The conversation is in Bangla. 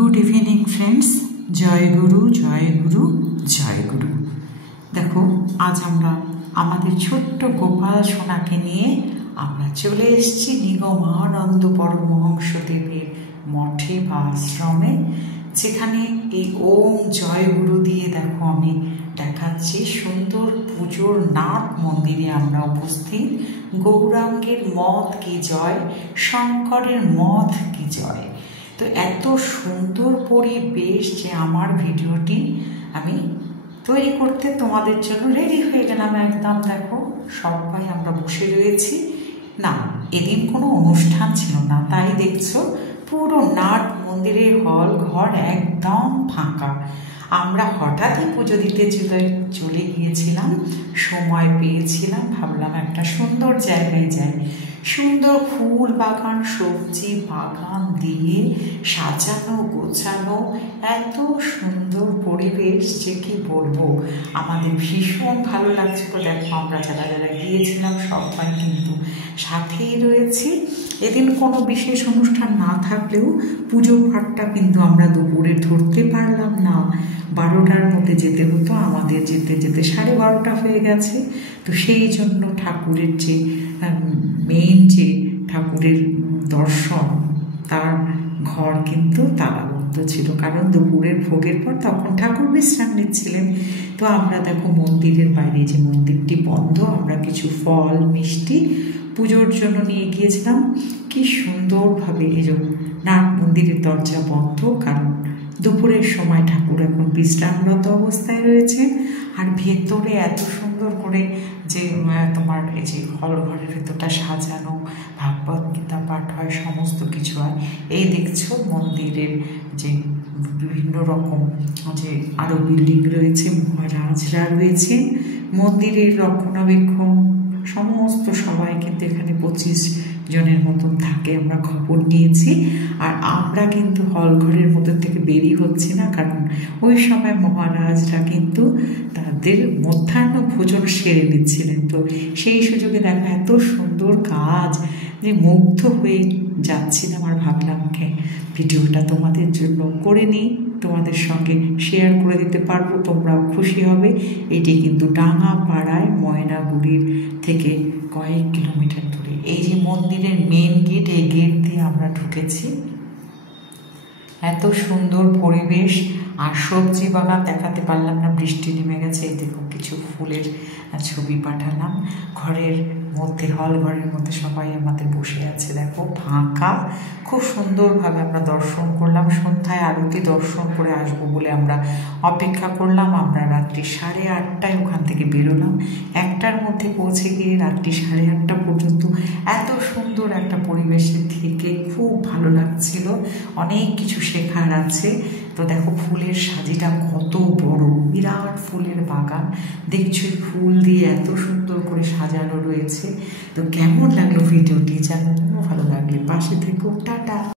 গুড ইভিনিং ফ্রেন্ডস, জয় গুরু জয় গুরু জয় গুরু। দেখো, আজ আমরা আমাদের ছোট্ট গোপাল সোনাকে নিয়ে আমরা চলে এসেছি নিগমানন্দ পরমহংসদেবের মঠে বা আশ্রমে, যেখানে এই ওম জয় গুরু দিয়ে দেখো আমি দেখাচ্ছি সুন্দর পুজোর নাট মন্দিরে আমরা উপস্থিত। গৌরাঙ্গের মত কি জয়, শঙ্করের মত কি জয়। তো এত সুন্দর পরিবেশ যে আমার ভিডিওটি আমি তৈরি করতে তোমাদের জন্য রেডি হয়ে গেলাম একদম। দেখো, সবাই আমরা বসে রয়েছি। না, এদিন কোনো অনুষ্ঠান ছিল না, তাই দেখছো পুরো নাট মন্দিরের হল ঘর একদম ফাঁকা। আমরা হঠাৎই পুজো দিতে চলে গিয়েছিলাম, সময় পেয়েছিলাম, ভাবলাম একটা সুন্দর জায়গায় যাই। সুন্দর ফুল বাগান, সবজি বাগান দিয়ে সাজানো গোছানো, এত সুন্দর পরিবেশ যে কি বলবো, আমাদের ভীষণ ভালো লাগছিল। দেখো, আমরা যারা যারা গিয়েছিলাম সবাই কিন্তু সাথেই রয়েছি। এদিন কোনো বিশেষ অনুষ্ঠান না থাকলেও পুজো ভাটটা কিন্তু আমরা দুপুরে ধরতে পারলাম না। 12টার মধ্যে যেতে হতো, আমাদের যেতে যেতে 12:30 হয়ে গেছে। তো সেই জন্য ঠাকুরের যে মেইন যে ঠাকুরের দর্শন, তার ঘর কিন্তু তালাবন্ধ ছিল, কারণ দুপুরের ভোগের পর তখন ঠাকুর বিশ্রাম নিচ্ছিলেন। তো আমরা দেখো মন্দিরের বাইরে যে মন্দিরটি বন্ধ, আমরা কিছু ফল মিষ্টি পুজোর জন্য নিয়ে গিয়েছিলাম। কি সুন্দরভাবে এই যে নাট মন্দিরের দরজা বন্ধ, কারণ দুপুরের সময় ঠাকুর এখন বিশ্রামরত অবস্থায় রয়েছে। আর ভেতরে এত সুন্দর করে যে তোমার এই যে হল ঘরের ভেতরটা সাজানো, ভাগবত গীতা পাঠ হয়, সমস্ত কিছু হয়। এই দেখছো মন্দিরের যে বিভিন্ন রকম যে আরও বিল্ডিং রয়েছে, মহারাজরা রয়েছে, মন্দিরের রক্ষণাবেক্ষণ সমস্ত সবাই কিন্তু এখানে 25 জনের মতন থাকে, আমরা খবর নিয়েছি। আর আমরা কিন্তু হল ঘরের মধ্যে থেকে বেরিয়ে হচ্ছি না, কারণ ওই সময় মহারাজরা কিন্তু তাদের মধ্যাহ্ন ভোজন সেরে নিচ্ছিলেন। তো সেই সুযোগে দেখা এত সুন্দর কাজ যে মুগ্ধ হয়ে যাচ্ছিলাম। আর ভাবলাম ভিডিওটা তোমাদের জন্য করে নিই, তোমাদের সঙ্গে শেয়ার করে দিতে পারবো, তোমরাও খুশি হবে। এটি কিন্তু ডাঙাপাড়ায় ময়নাগুড়ির থেকে কয়েক কিলোমিটার দূরে। এই যে মন্দিরের মেন গেট, এই গেট দিয়ে আমরা ঢুকেছি। এত সুন্দর পরিবেশ। আর সবজি বাগান দেখাতে পারলাম না, বৃষ্টি নেমে গেছে। এই দেখো কিছু ফুলের ছবি পাঠালাম। ঘরের মধ্যে, হল ঘরের মধ্যে সবাই আমাদের বসে আছে, দেখো ফাঁকা। খুব সুন্দরভাবে আমরা দর্শন করলাম। সন্ধ্যায় আরতি দর্শন করে আসবো বলে আমরা অপেক্ষা করলাম। আমরা রাত্রি 8:30টায় ওখান থেকে বেরোলাম। 1টার মধ্যে পৌঁছে গিয়ে রাত্রি 8:30 পর্যন্ত এত সুন্দর একটা পরিবেশে থেকে খুব ভালো লাগছিল। অনেক কিছু শেখার আছে। তো দেখো ফুলের সাজিটা কত বড়, বিরাট ফুলের বাগান। দেখছো ফুল দিয়ে এত সুন্দর করে সাজানো রয়েছে। তো কেমন লাগলো ভিডিওটি জানানো, ভালো লাগলে পাশে থেকো। টাটা।